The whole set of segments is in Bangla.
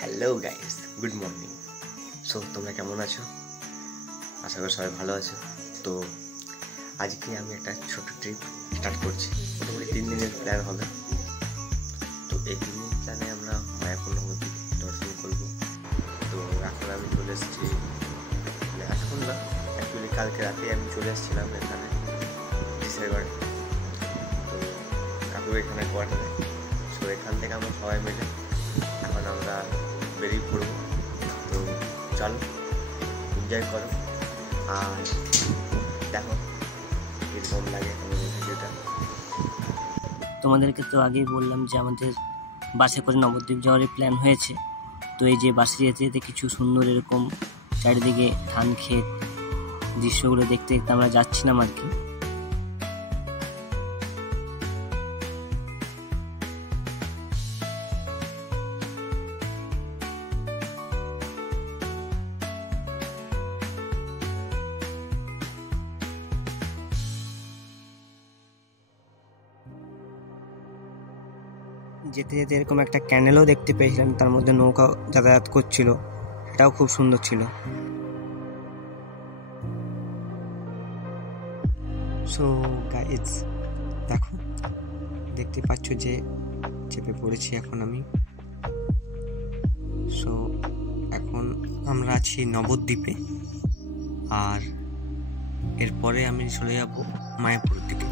Hello guys, good morning. So তোমরা কেমন আছো? আশা করি সবাই ভালো আছো। তো আজকে আমি একটা ছোট ট্রিপ স্টার্ট করছি। মোটামুটি 3 দিনের প্ল্যান হবে। তো এই 3 দিন প্ল্যানে আমরা মায়াপুর নবদ্বীপ দর্শন করব। তো এখন আমি চলে এসেছি, এখন না, অ্যাকচুয়ালি কালকে রাতে আমি চলে এসেছিলাম এখানে ডিসেগড়ে। তো কাকু এখানে কোয়ার্টারে। সো এখান থেকে আমরা সবাই মিলে এখন আমরা বেরিয়ে পড়বো। তো চলো, এনজয় করো আর দেখো কীরকম লাগে তোমাদের ভিডিওটা। তোমাদেরকে তো আগেই বললাম যে আমাদের বাসে করে নবদ্বীপ যাওয়ারই প্ল্যান হয়েছে। তো এই যে বাসে যেতে যেতে কিছু সুন্দর এরকম চারিদিকে ধান ক্ষেত দৃশ্যগুলো দেখতে দেখতে আমরা যাচ্ছিলাম আর কি। যেতে যেতে এরকম একটা ক্যানেলও দেখতে পেয়েছিলাম, তার মধ্যে নৌকা যাতায়াত করছিল, সেটাও খুব সুন্দর ছিল। সো গাইজ দেখো, দেখতে পাচ্ছ যে চেপে পড়েছি এখন আমি। সো এখন আমরা আছি নবদ্বীপে, আর এরপরে আমি চলে যাব মায়াপুর দিকে।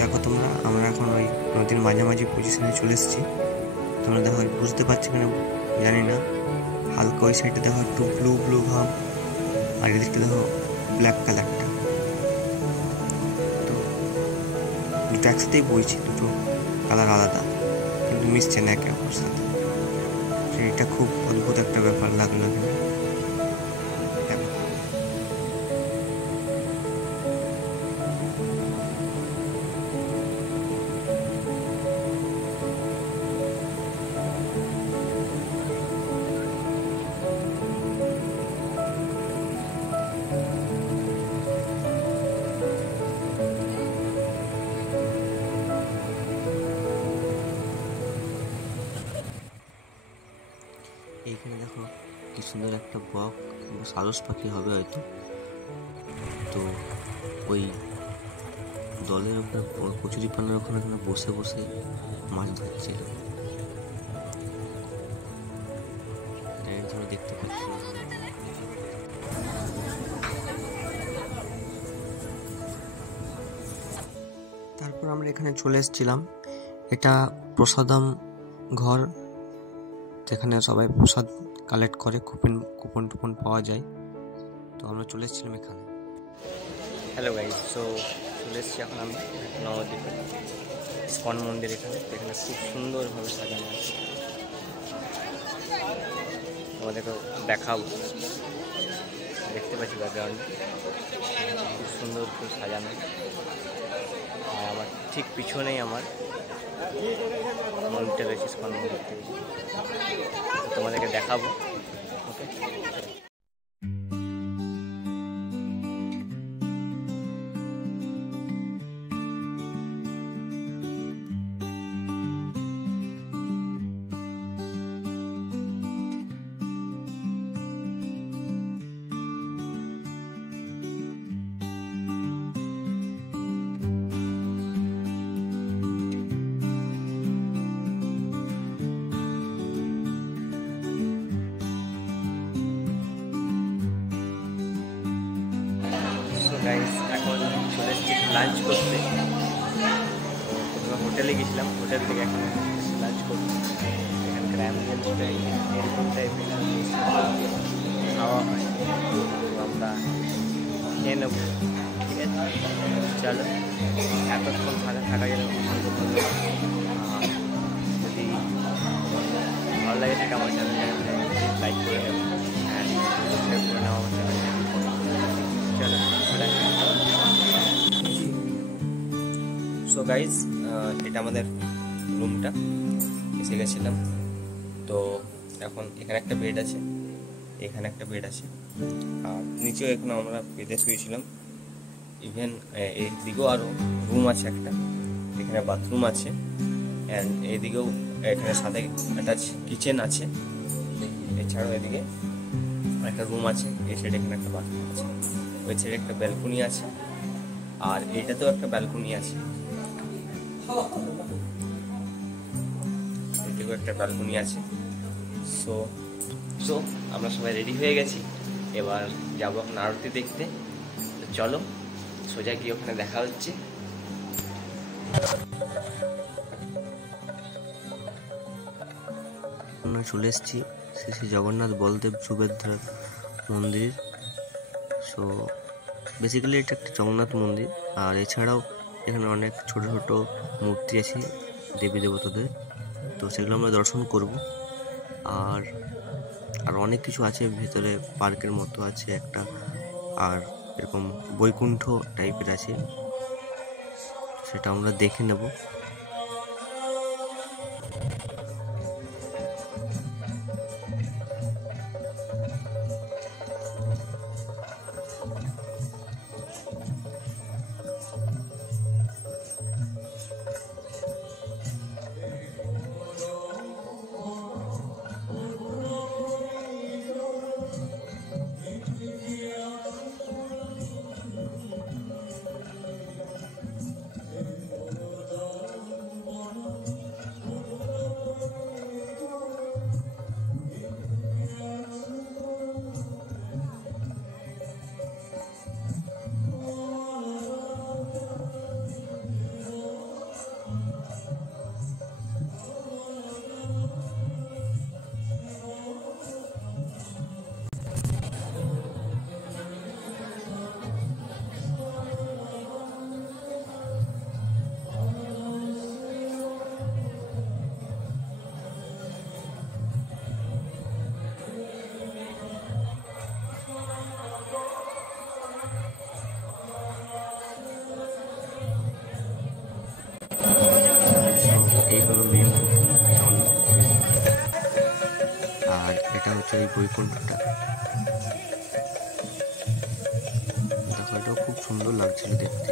দেখো তোমরা, আমরা এখন ওই নদীর মাঝামাঝি পজিশনে চলে এসেছি। তোমরা দেখো, বুঝতে পারছো কিনা জানি না, হালকা ওই সাইডে দেখো একটু ব্লু ব্লু ভাব, আর এদিকটা দেখো ব্ল্যাক কালারটা। তো দুটো একসাথেই বইছে, দুটো কালার আলাদা কিন্তু মিশছে না একে অপরের সাথে। এটা খুব অদ্ভুত একটা ব্যাপার লাগলো এখানে। এইখানে দেখো কি সুন্দর একটা বক কিংবা সারস পাখি হবে হয়তো। তো ওই দলের ওখানে কচুরি পানার ওখানে বসে বসে মাছ ধরছিল, তোমরা দেখতে পাচ্ছ। তারপর আমরা এখানে চলে এসেছিলাম, এটা প্রসাদম ঘর, যেখানে সবাই প্রসাদ কালেক্ট করে, কুপন টুপন পাওয়া যায়। তো আমরা চলে এসেছিলাম এখানে। হ্যালো গাইস, সো চলে এসেছি এখন আমি নবদ্বীপে ইস্কন মন্দির। এখানে খুব সুন্দরভাবে সাজানো আছে, তোমাদেরকে দেখাবো। দেখতে পাচ্ছি ব্যাকগ্রাউন্ডে খুব সুন্দর করে সাজানো। আর আমার ঠিক পিছনেই আমার মন্দিরটা রয়েছে, ইস্কন মন্দির। তোমাদেরকে দেখাবো। ওকে, গাইস এখন চলে এসেছি লাঞ্চ করতে। প্রথমে হোটেলে গেছিলাম, হোটেল থেকে এখন লাঞ্চ করতে। এখানকার অ্যাম্বিয়েন্সটা এরকম টাইপের খাওয়া হয়, তো আমরা খেয়ে নেব। ঠিক আছে, চলো। এতক্ষণ থাকা গেলে যদি ভালো লাগে থাকে আমার চ্যানেলটা লাইক করে নেব, সাবস্ক্রাইব করে নেওয়া আমার চ্যানেলটা। চলো। সো গাইজ, এটা আমাদের রুমটা, এসে গেছিলাম। তো এখন এখানে একটা বেড আছে, এখানে একটা বেড আছে, আর নিচেও এখন আমরা বেডে শুয়েছিলাম। ইভেন এই দিকেও আরও রুম আছে একটা, এখানে বাথরুম আছে, অ্যান্ড এইদিকেও এখানে সাথে অ্যাটাচ কিচেন আছে। এছাড়াও এদিকে একটা রুম আছে, এই সাইডে এখানে একটা বাথরুম আছে, ওই সাইডে একটা ব্যালকনি আছে, আর এইটাতেও একটা ব্যালকনি আছে, এদিকেও একটা ব্যালকনি আছে। সো আমরা সবাই রেডি হয়ে গেছি, এবার যাবো এখন আরতি দেখতে। তো চলো সোজা গিয়ে ওখানে দেখা হচ্ছে। আমরা চলে এসেছি শ্রী শ্রী জগন্নাথ বলদেব সুভদ্রার মন্দির। সো বেসিক্যালি এটা একটা জগন্নাথ মন্দির, আর এছাড়াও এখানে অনেক ছোট ছোট মূর্তি আছে দেবী দেবতাদের, তো সেগুলো আমরা দর্শন করব। আর অনেক কিছু আছে ভেতরে, পার্কের মতো আছে একটা, আর এরকম বৈকুণ্ঠ টাইপের আছে, সেটা আমরা দেখে নেব। আর এটা হচ্ছে এই বৈকুণ্ঠটা, দেখো এটাও খুব সুন্দর লাগছিল দেখতে।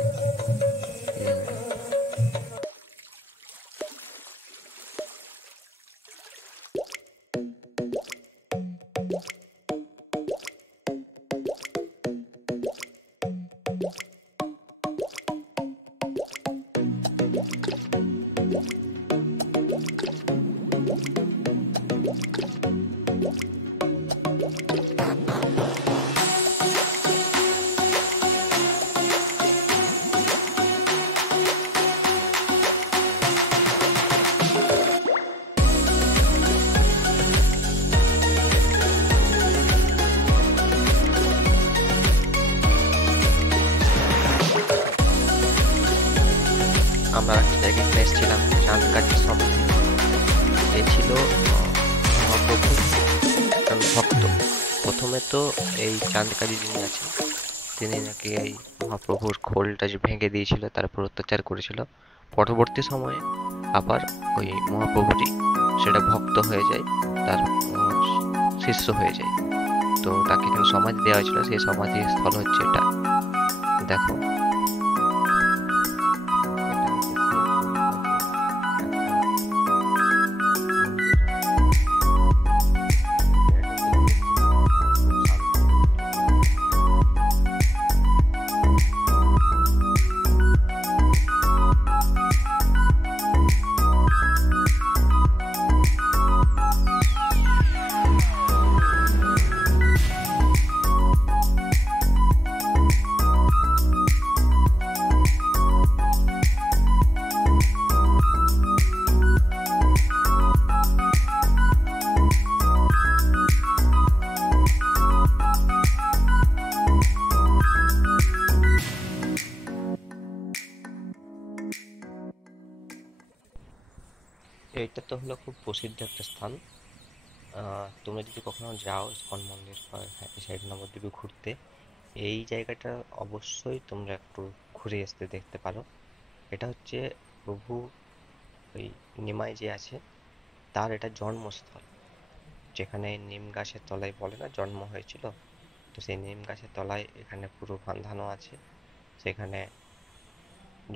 আমরা একটা জায়গায় এসেছিলাম, চাঁদকাঠি সমাধি। এ ছিল মহাপ্রভুর একজন ভক্ত। প্রথমে তো এই চাঁদকাঠি যিনি আছেন, তিনি নাকি এই মহাপ্রভুর খোলটা যে ভেঙে দিয়েছিল, তারপর অত্যাচার করেছিল। পরবর্তী সময়ে আবার ওই মহাপ্রভুটি সেটা ভক্ত হয়ে যায়, তার শিষ্য হয়ে যায়। তো তাকে এখানে সমাধি দেওয়া হয়েছিল, সেই সমাধি স্থল হচ্ছে এটা, দেখো। প্রসিদ্ধ একটা স্থান। তোমরা যদি কখনো যাও ইসকন মন্দির বা এই সাইড নবদ্বীপে ঘুরতে, এই জায়গাটা অবশ্যই তোমরা একটু ঘুরে আসতে দেখতে পারো। এটা হচ্ছে প্রভু ওই নিমাই যে আছে তার এটা জন্মস্থল, যেখানে নিম গাছের তলায় বলে না জন্ম হয়েছিল, তো সেই নিম গাছের তলায় এখানে পুরো বাঁধানো আছে, সেখানে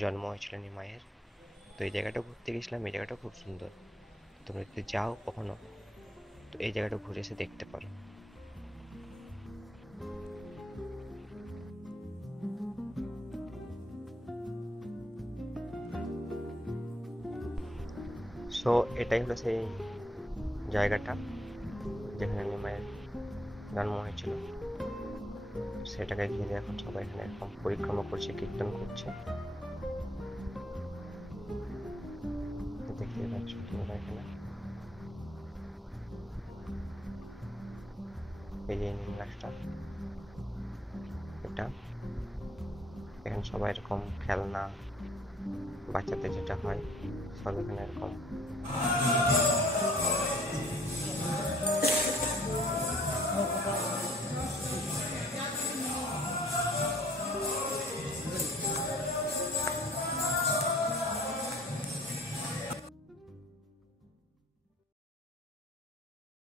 জন্ম হয়েছিল নিমাইয়ের। তো এই জায়গাটা ঘুরতে গেছিলাম, এই জায়গাটা খুব সুন্দর। তোমরা যদি যাও কখনো তো এই জায়গাটা ঘুরে এসে দেখতে পারো। সো এটাই হলো সেই জায়গাটা যেখানে নিমাইয়ের জন্ম হয়েছিল। সেটাকে ঘিরে এখন সবাই এখানে এরকম পরিক্রমা করছে, কীর্তন করছে। দেখতে পাচ্ছ তোমরা এখানে এই যে নিম গাছটা, এটা এখানে সবাই এরকম খেলনা, বাচ্চাদের যেটা হয় সব এখানে এরকম